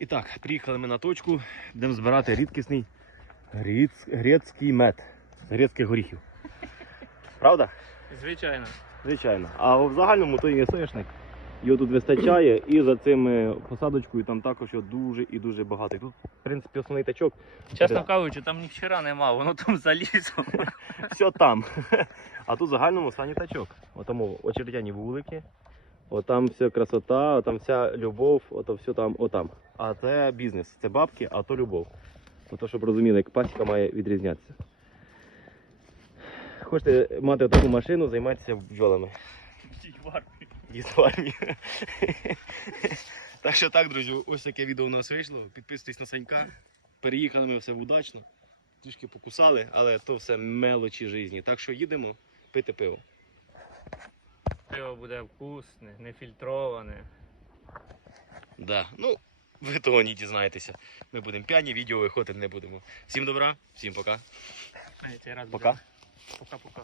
І так, приїхали ми на точку, будемо збирати рідкісний гріц... грецький мед з грецьких горіхів. Правда? Звичайно. Звичайно. А в загальному то є соняшник. Його тут вистачає, і за цими посадочкою там також його дуже і дуже багато. І тут, в принципі, основний тачок. Чесно кажучи, там ніхера нема, воно там залізо. Все там. А тут в загальному останній тачок. Отому очередяні вулики. Отам вся красота, отам вся любов, ото все там, отам. А це бізнес, це бабки, а то любов. Ото, щоб розуміли, як пасіка має відрізнятися. Хочете мати таку машину, займайтеся бджолами. Дід в армії. Так що так, друзі, ось таке відео у нас вийшло. Підписуйтесь на Санька. Переїхали ми все удачно. Трішки покусали, але то все мелочі житті. Так що їдемо пити пиво. Пиво буде вкусне, нефільтроване. Да. Ну, ви того не дізнаєтеся. Ми будемо п'яні, відео виходити не будемо. Всім добра, всім пока. Пока. Пока-пока.